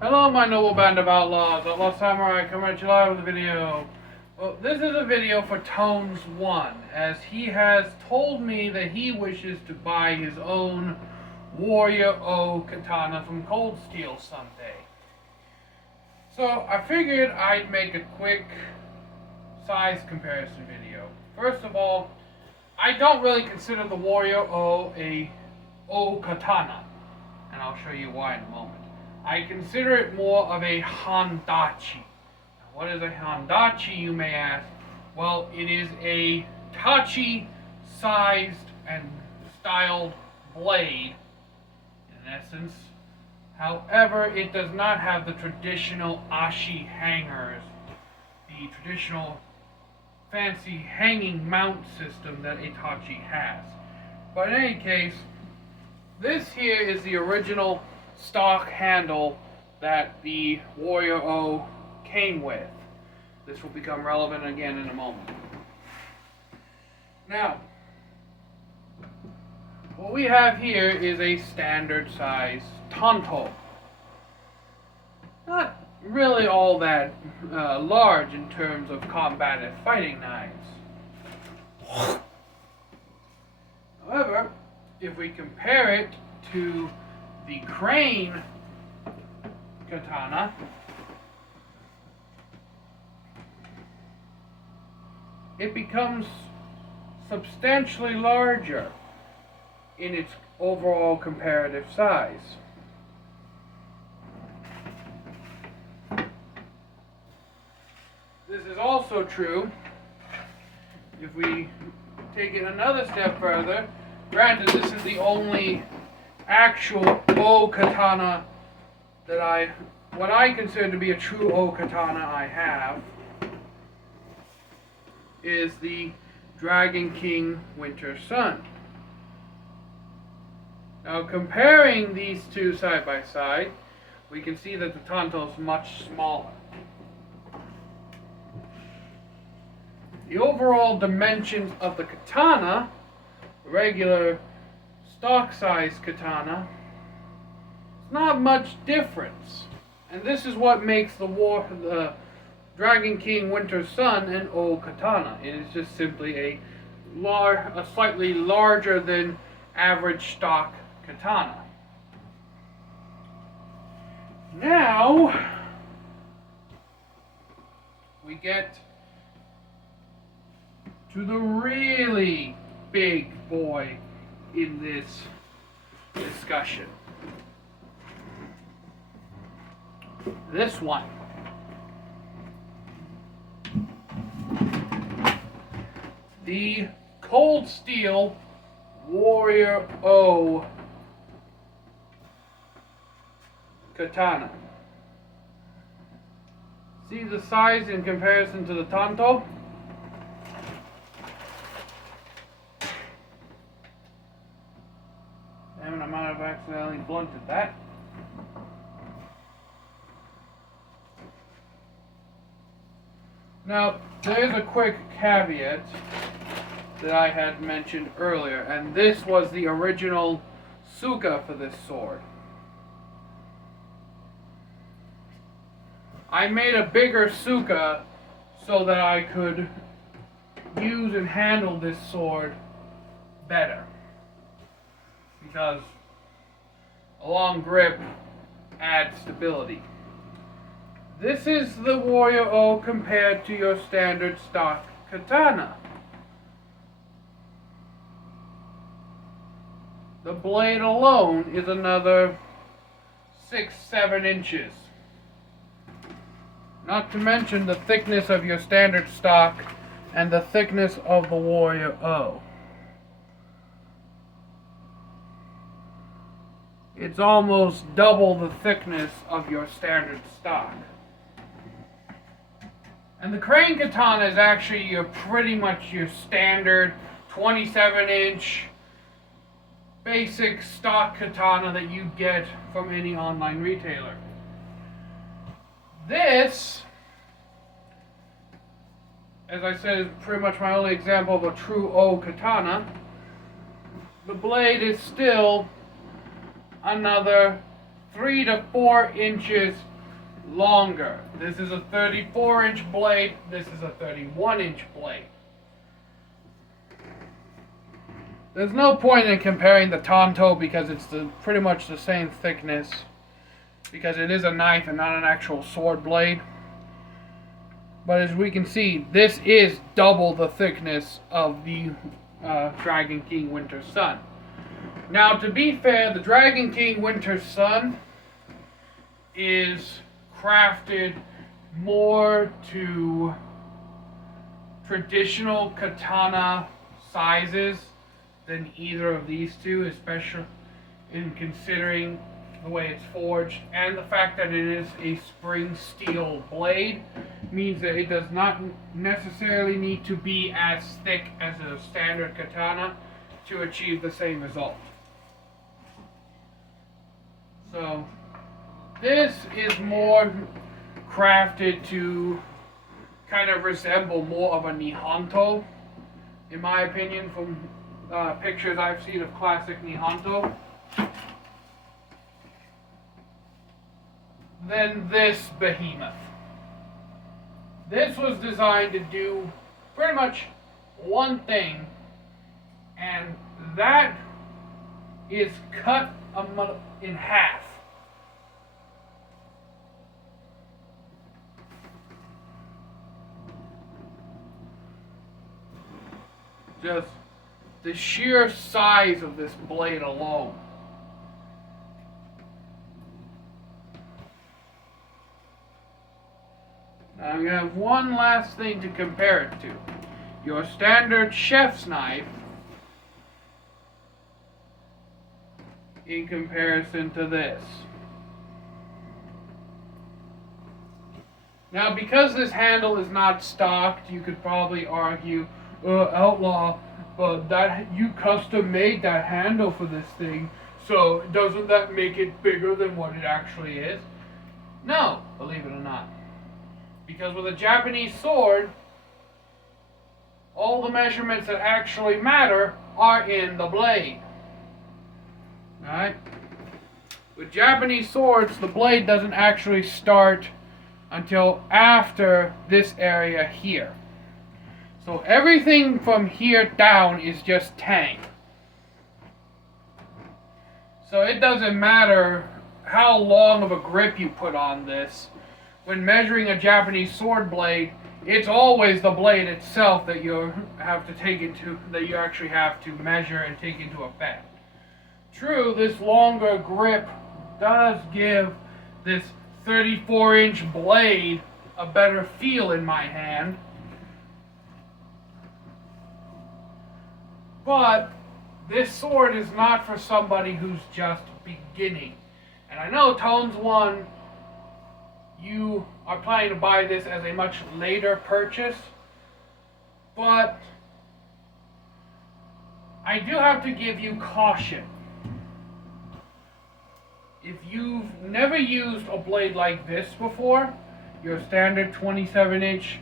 Hello, my noble band of outlaws. Outlaw Samurai coming at you live with a video. Well, this is a video for Tones 1, as he has told me that he wishes to buy his own Warrior O katana from Cold Steel someday. So I figured I'd make a quick size comparison video. First of all, I don't really consider the Warrior O a O katana, and I'll show you why in a moment. I consider it more of a handachi. Now, what is a handachi, you may ask? Well, it is a tachi-sized and styled blade, in essence. However, it does not have the traditional ashi hangers, the traditional fancy hanging mount system that a tachi has. But in any case, this here is the original stock handle that the Warrior O came with. This will become relevant again in a moment. Now, what we have here is a standard size tanto. Not really all that large in terms of combative fighting knives. However, if we compare it to the crane katana, it becomes substantially larger in its overall comparative size. This is also true if we take it another step further. Granted, this is the only actual O katana that what I consider to be a true O katana I have, is the Dragon King Winter Sun. Now, comparing these two side by side, we can see that the tanto is much smaller. The overall dimensions of the katana, regular stock size katana, it's not much difference. And this is what makes the Dragon King Winter Sun an O katana. It is just simply a slightly larger than average stock katana. Now we get to the really big boy in this discussion. This one. The Cold Steel Warrior O katana. See the size in comparison to the tanto? Damn it, I might have accidentally blunted that. Now, there's a quick caveat that I had mentioned earlier, and this was the original suka for this sword. I made a bigger suka so that I could use and handle this sword better, because a long grip adds stability. This is the Warrior O compared to your standard stock katana. The blade alone is another 6-7 inches. Not to mention the thickness of your standard stock and the thickness of the Warrior O. It's almost double the thickness of your standard stock. And the crane katana is actually pretty much your standard 27-inch basic stock katana that you get from any online retailer. This, as I said, is pretty much my only example of a true O katana. The blade is still another 3 to 4 inches longer. This is a 34-inch blade. This is a 31-inch blade. There's no point in comparing the Tonto because it's pretty much the same thickness, because it is a knife and not an actual sword blade. But as we can see, this is double the thickness of the Dragon King Winter Sun. Now, to be fair, the Dragon King Winter Sun is crafted more to traditional katana sizes than either of these two, especially in considering the way it's forged, and the fact that it is a spring steel blade means that it does not necessarily need to be as thick as a standard katana to achieve the same result. So this is more crafted to kind of resemble more of a Nihonto, in my opinion, from pictures I've seen of classic Nihonto, than this behemoth. This was designed to do pretty much one thing, and that is cut in half. Just the sheer size of this blade alone. Now I'm going to have one last thing to compare it to. Your standard chef's knife in comparison to this. Now, because this handle is not stocked, you could probably argue, Outlaw, but that you custom made that handle for this thing, so doesn't that make it bigger than what it actually is? No, believe it or not. Because with a Japanese sword, all the measurements that actually matter are in the blade. Alright? With Japanese swords, the blade doesn't actually start until after this area here. So everything from here down is just tang. So it doesn't matter how long of a grip you put on this. When measuring a Japanese sword blade, it's always the blade itself that you actually have to measure and take into effect. True, this longer grip does give this 34-inch blade a better feel in my hand. But this sword is not for somebody who's just beginning. And I know Tones 1, you are planning to buy this as a much later purchase, but I do have to give you caution. If you've never used a blade like this before, your standard 27-inch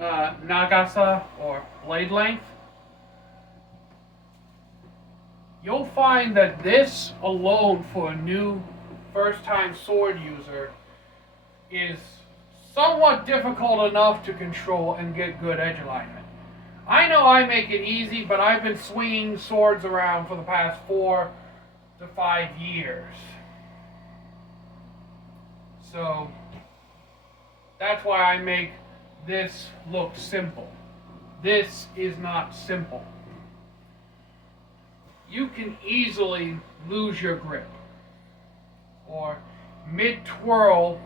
Nagasa or blade length, you'll find that this alone for a new first-time sword user is somewhat difficult enough to control and get good edge alignment. I know I make it easy, but I've been swinging swords around for the past 4 to 5 years. So that's why I make this look simple. This is not simple. You can easily lose your grip, or mid-twirl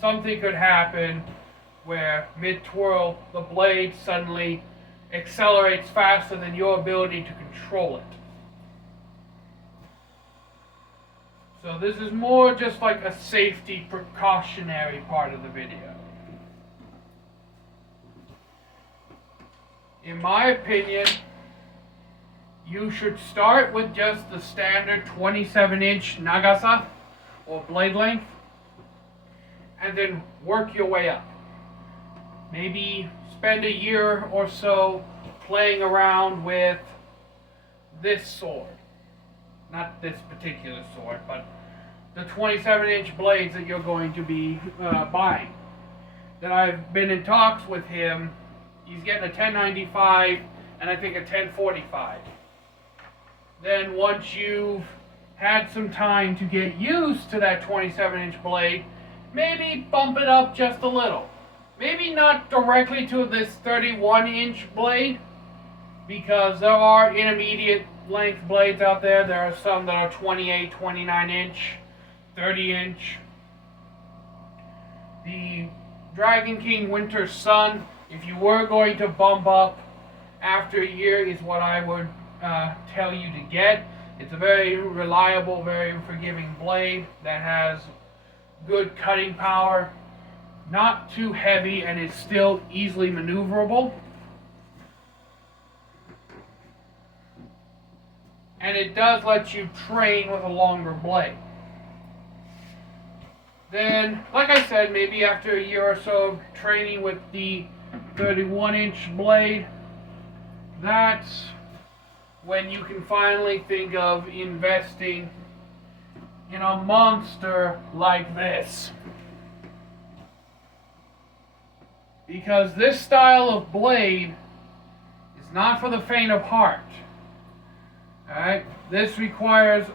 something could happen where mid-twirl the blade suddenly accelerates faster than your ability to control it. So this is more just like a safety precautionary part of the video. In my opinion, you should start with just the standard 27-inch Nagasa or blade length, and then work your way up. Maybe spend a year or so playing around with this sword. Not this particular sword, but the 27-inch blades that you're going to be buying. That I've been in talks with him. He's getting a 1095 and I think a 1045. Then once you've had some time to get used to that 27-inch blade, maybe bump it up just a little. Maybe not directly to this 31-inch blade, because there are intermediate length blades out there. There are some that are 28, 29-inch, 30-inch. The Dragon King Winter Sun, if you were going to bump up after a year, is what I would tell you to get. It's a very reliable, very forgiving blade that has good cutting power, not too heavy, and is still easily maneuverable. And it does let you train with a longer blade. Then, like I said, maybe after a year or so of training with the 31-inch blade, that's when you can finally think of investing in a monster like this. Because this style of blade is not for the faint of heart. Alright? This requires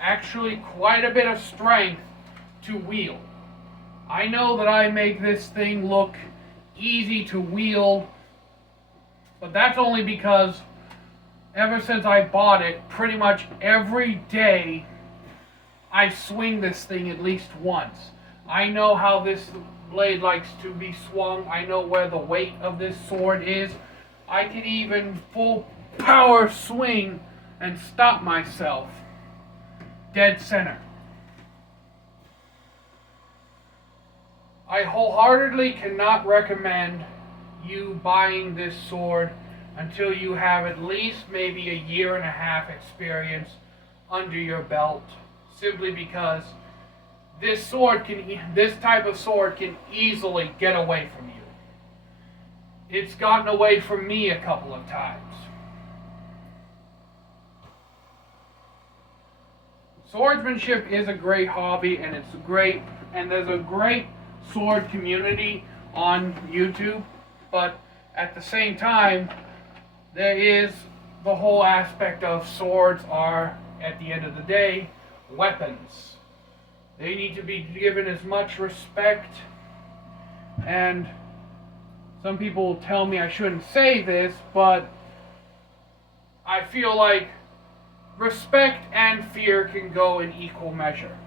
actually quite a bit of strength to wield. I know that I make this thing look easy to wield, but that's only because ever since I bought it, pretty much every day I swing this thing at least once. I know how this blade likes to be swung. I know where the weight of this sword is. I can even full power swing and stop myself dead center. I wholeheartedly cannot recommend you buying this sword until you have at least maybe a year and a half experience under your belt, simply because this type of sword can easily get away from you. It's gotten away from me a couple of times. Swordsmanship is a great hobby, and there's a great sword community on YouTube, but at the same time, there is the whole aspect of swords are, at the end of the day, weapons. They need to be given as much respect, and some people tell me I shouldn't say this, but I feel like respect and fear can go in equal measure.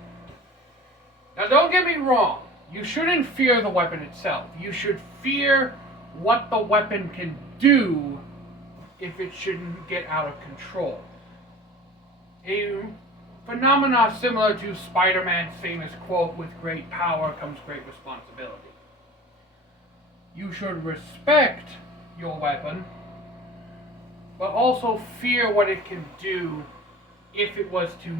Now, don't get me wrong. You shouldn't fear the weapon itself. You should fear what the weapon can do if it shouldn't get out of control. A phenomenon similar to Spider-Man's famous quote, "With great power comes great responsibility." You should respect your weapon, but also fear what it can do if it was to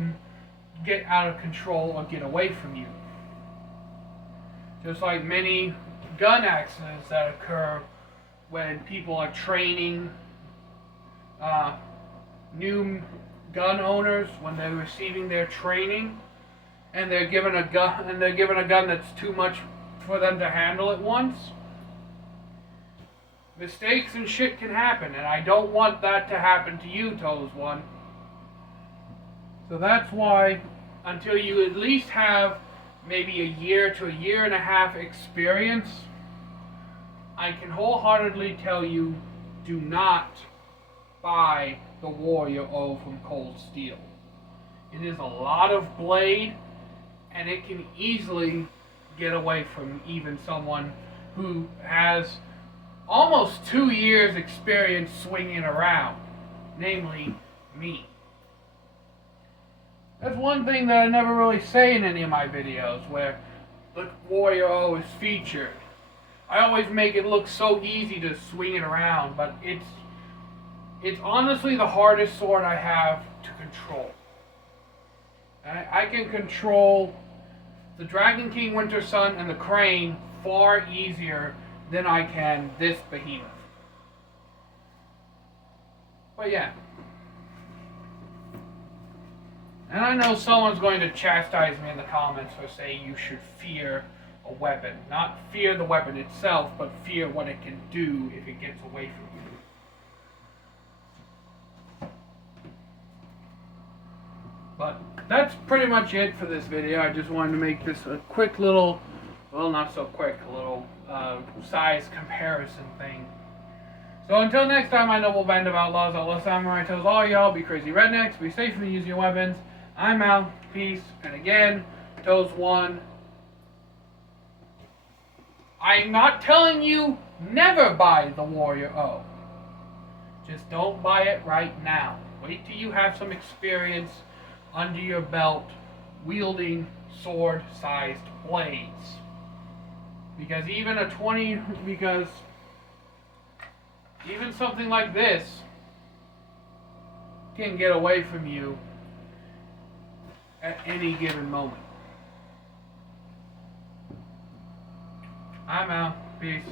get out of control or get away from you. Just like many gun accidents that occur when people are training new gun owners, when they're receiving their training, and they're given a gun that's too much for them to handle at once. Mistakes and shit can happen, and I don't want that to happen to you, Toes One. So that's why, until you at least have maybe a year to a year and a half experience, I can wholeheartedly tell you, do not buy the Warrior O from Cold Steel. It is a lot of blade, and it can easily get away from even someone who has almost 2 years experience swinging around, namely me. That's one thing that I never really say in any of my videos, where the Warrior O is featured. I always make it look so easy to swing it around, but it's honestly the hardest sword I have to control. I can control the Dragon King Winter Sun and the Crane far easier than I can this behemoth. But yeah. And I know someone's going to chastise me in the comments for saying you should fear a weapon. Not fear the weapon itself, but fear what it can do if it gets away from you. But that's pretty much it for this video. I just wanted to make this a quick little, well, not so quick, a little size comparison thing. So until next time, my noble band of outlaws, Outlaw Samurai tells all y'all, be crazy rednecks, be safe when using your weapons. I'm out, peace, and again, Toes 1. I'm not telling you never buy the Warrior O. Just don't buy it right now. Wait till you have some experience under your belt wielding sword-sized blades. Because even something like this can get away from you at any given moment. I'm out. Peace.